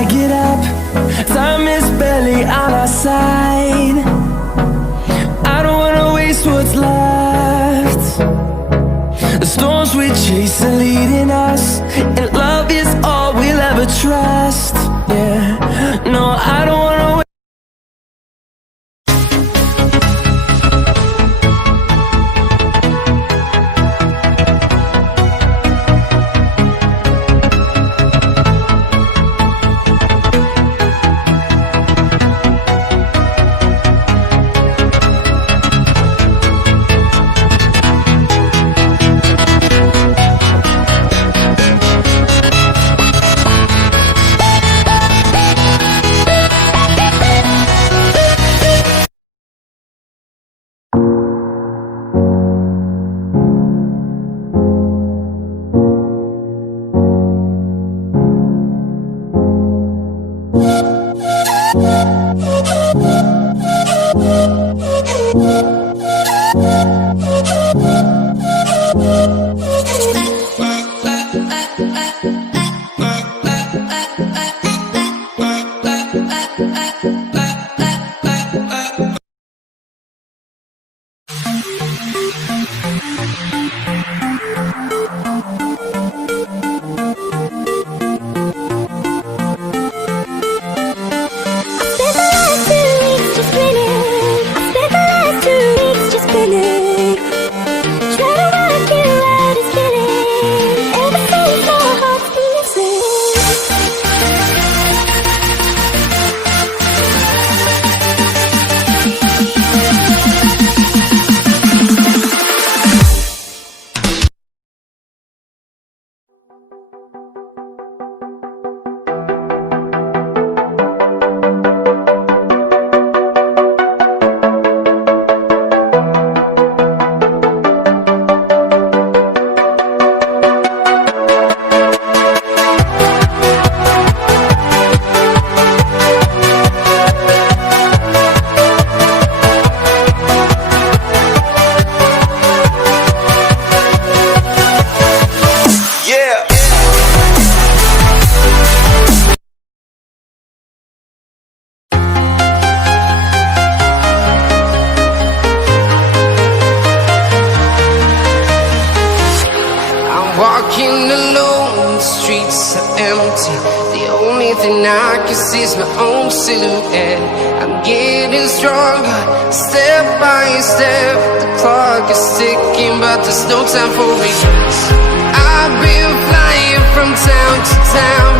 I get up, time is barely on our side. I don't wanna waste what's left. The storms we chase are leading us, and love is all we'll ever trust. Yeah, no, I don't wanna wait. Walking alone, the streets are empty. The only thing I can see is my own silhouette. I'm getting stronger, step by step. The clock is ticking, but there's no time for regrets. I've been flying from town to town,